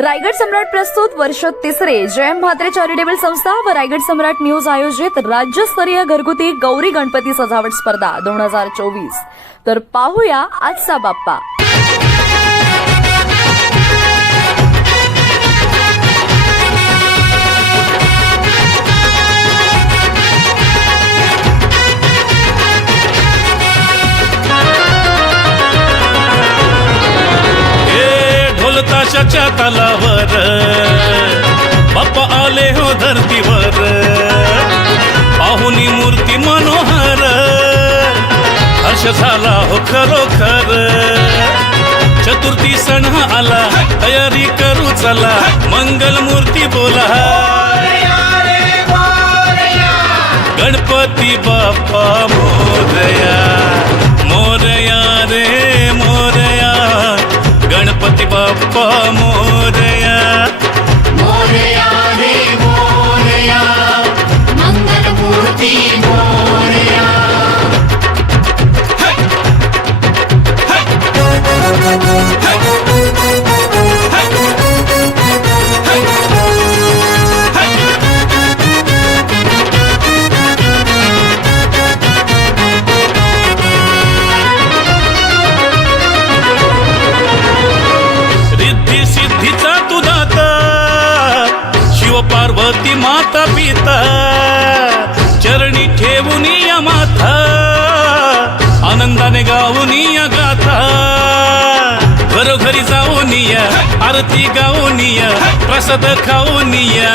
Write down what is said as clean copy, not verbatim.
रायगड सम्राट प्रस्तुत वर्ष तिसरे जयम म्हात्रे चॅरिटेबल संस्था व रायगड सम्राट न्यूज आयोजित राज्यस्तरीय घरगुती गौरी गणपती सजावट स्पर्धा 2024। तर पाहूया आजचा बाप्पा। ताशाच्या तालावर बाप्पा आले हो धरतीवर, पाहुनी मूर्ती मनोहर, हर्ष झाला हो खरोखर। चतुर्थी सण आला, तयारी करू चला, मंगल मूर्ती बोला, गणपती बाप्पा मोरया, मोरया रे मोरया, गणपती बाप्पा मोरया, मोरया रे मोरया, मंगल मूर्ती मोरया। सिद्धीचा तू दाता, शिव पार्वती माता पिता, चरणी ठेवून या माथा, आनंदाने गाऊन या गाथा, घरोघरी जाऊन या, आरती गाऊन या, प्रसाद खाऊन या।